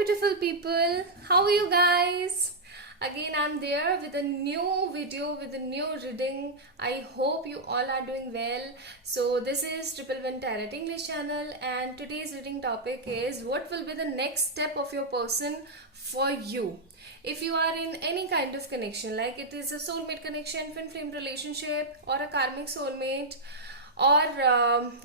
beautiful people, how are you guys? Again, I'm there with a new video, with a new reading. I hope you all are doing well. So this is Triple One Tarot English channel, and today's reading topic is what will be the next step of your person for you. If you are in any kind of connection, like it is a soulmate connection, twin flame relationship, or a karmic soulmate, or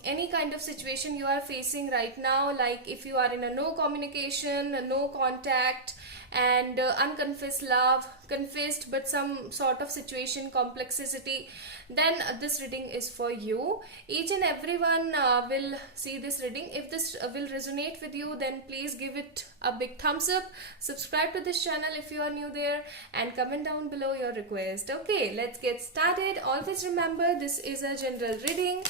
any kind of situation you are facing right now, like if you are in a no communication, a no contact, and unconfessed love, confessed but some sort of situation complexity, then this reading is for you. Each and everyone will see this reading. If this will resonate with you, then please give it a big thumbs up, subscribe to this channel if you are new there, and comment down below your request. Okay, let's get started. Always remember, this is a general reading.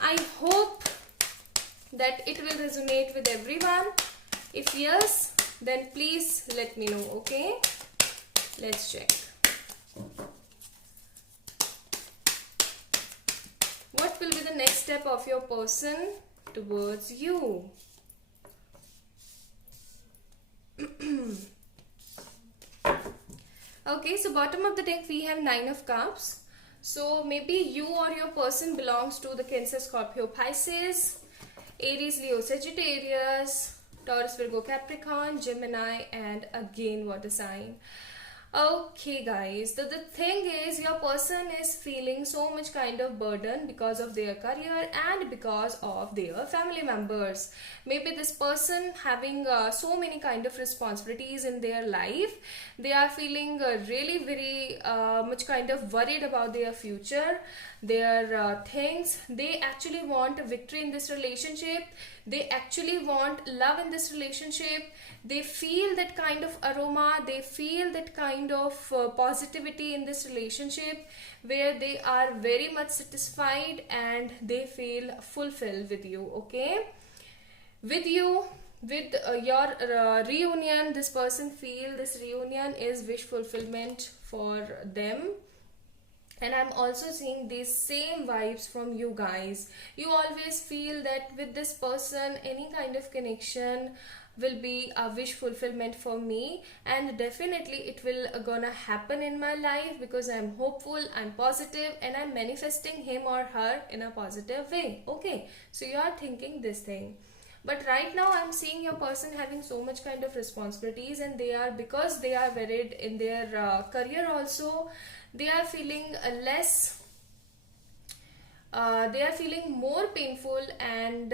I hope that it will resonate with everyone. If yes, then please let me know. Okay, let's check. What will be the next step of your person towards you? Okay, so bottom of the deck we have 9 of Cups. So maybe you or your person belongs to the Cancer, Scorpio, Pisces, Aries, Leo, Sagittarius, Taurus, Virgo, Capricorn, Gemini, and again water sign. Okay guys, the thing is, your person is feeling so much kind of burden because of their career and because of their family members. Maybe this person having so many kind of responsibilities in their life. They are feeling really very much kind of worried about their future, their things. They actually want a victory in this relationship. They actually want love in this relationship. They feel that kind of aroma, they feel that kind of positivity in this relationship, where they are very much satisfied and they feel fulfilled with you. Okay, with you, with your reunion, this person feel this reunion is wish fulfillment for them. And I'm also seeing these same vibes from you guys. You always feel that with this person, any kind of connection will be a wish fulfillment for me, and definitely it will gonna happen in my life because I'm hopeful, I'm positive, and I'm manifesting him or her in a positive way. Okay, so you are thinking this thing. But right now I'm seeing your person having so much kind of responsibilities, and they are, because they are worried in their career also, they are feeling less they are feeling more painful and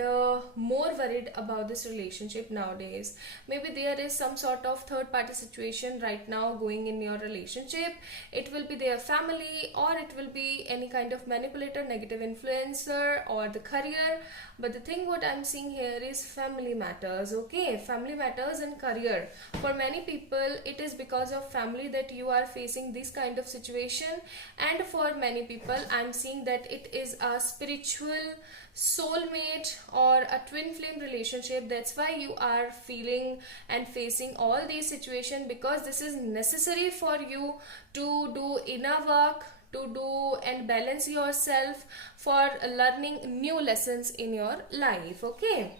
more worried about this relationship nowadays. Maybe there is some sort of third party situation right now going in your relationship. It will be their family, or it will be any kind of manipulator, negative influencer, or the career. But the thing what I'm seeing here is family matters. Okay, family matters and career. For many people, it is because of family that you are facing this kind of situation, and for many people I'm seeing that it is a spiritual soulmate or a twin flame relationship. That's why you are feeling and facing all these situations, because this is necessary for you to do inner work, to do and balance yourself for learning new lessons in your life. Okay,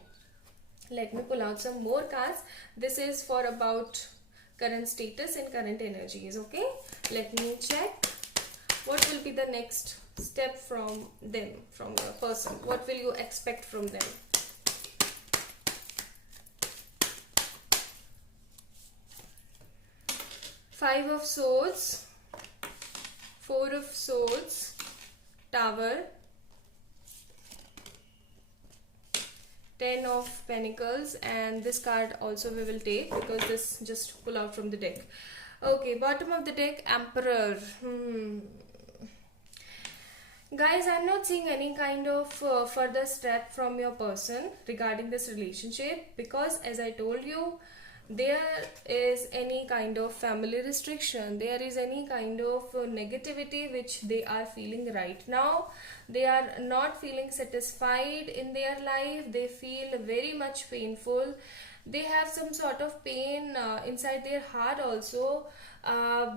let me pull out some more cards. This is for about current status and current energies. Okay, let me check what will be the next step from them, from your person. What will you expect from them? Five of Swords, Four of Swords, Tower, 10 of Pentacles, and this card also we will take because this just pull out from the deck. Okay, bottom of the deck, Emperor. Guys, I'm not seeing any kind of further step from your person regarding this relationship, because as I told you, there is any kind of family restriction, there is any kind of negativity which they are feeling right now. They are not feeling satisfied in their life. They feel very much painful. They have some sort of pain inside their heart also,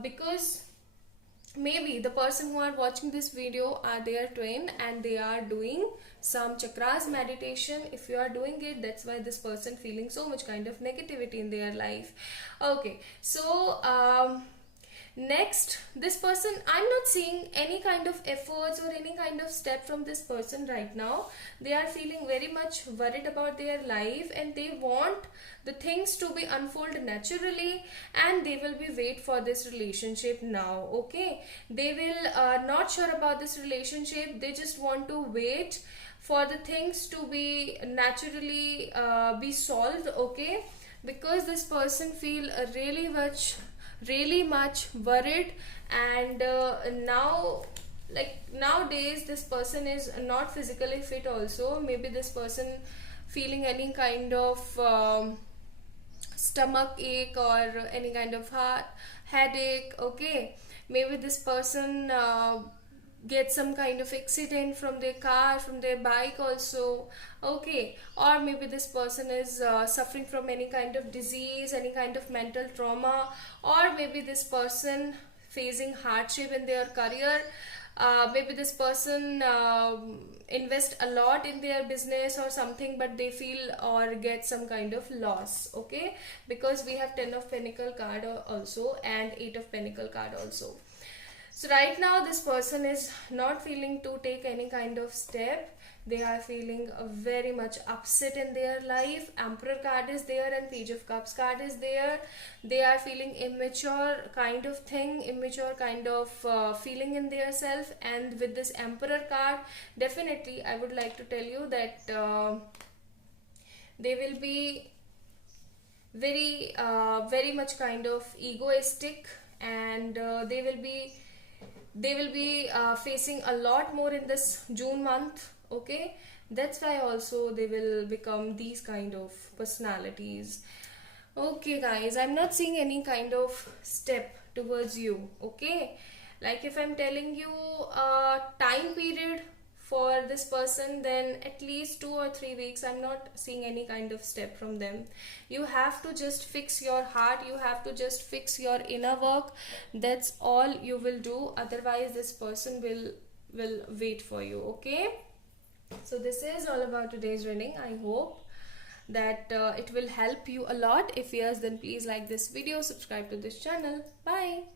because maybe the person who are watching this video are their twin, and they are doing some chakras meditation. If you are doing it, that's why this person feeling so much kind of negativity in their life. Okay, so next, this person, I'm not seeing any kind of efforts or any kind of step from this person right now. They are feeling very much worried about their life, and they want the things to be unfold naturally, and they will be wait for this relationship now. Okay, they will not sure about this relationship. They just want to wait for the things to be naturally be solved. Okay, because this person feel really much worried, and now, like nowadays, this person is not physically fit also. Maybe this person feeling any kind of stomach ache or any kind of headache. Okay, maybe this person get some kind of accident from their car, from their bike also. Okay, or maybe this person is suffering from any kind of disease, any kind of mental trauma, or maybe this person facing hardship in their career. Maybe this person invest a lot in their business or something, but they feel or get some kind of loss. Okay, because we have 10 of Pentacle card also and 8 of Pentacle card also. So right now this person is not feeling to take any kind of step. They are feeling very much upset in their life. Emperor card is there and Page of Cups card is there. They are feeling immature kind of thing, immature kind of feeling in their self. And with this Emperor card, definitely I would like to tell you that they will be very much kind of egoistic, and they will be facing a lot more in this June month. Okay, that's why also they will become these kind of personalities. Okay guys, I'm not seeing any kind of step towards you. Okay, like if I'm telling you a time period for this person, then at least 2 or 3 weeks. I'm not seeing any kind of step from them. You have to just fix your heart, you have to just fix your inner work. That's all you will do. Otherwise this person will wait for you. Okay, so this is all about today's reading. I hope that it will help you a lot. If yes, then please like this video, subscribe to this channel. Bye.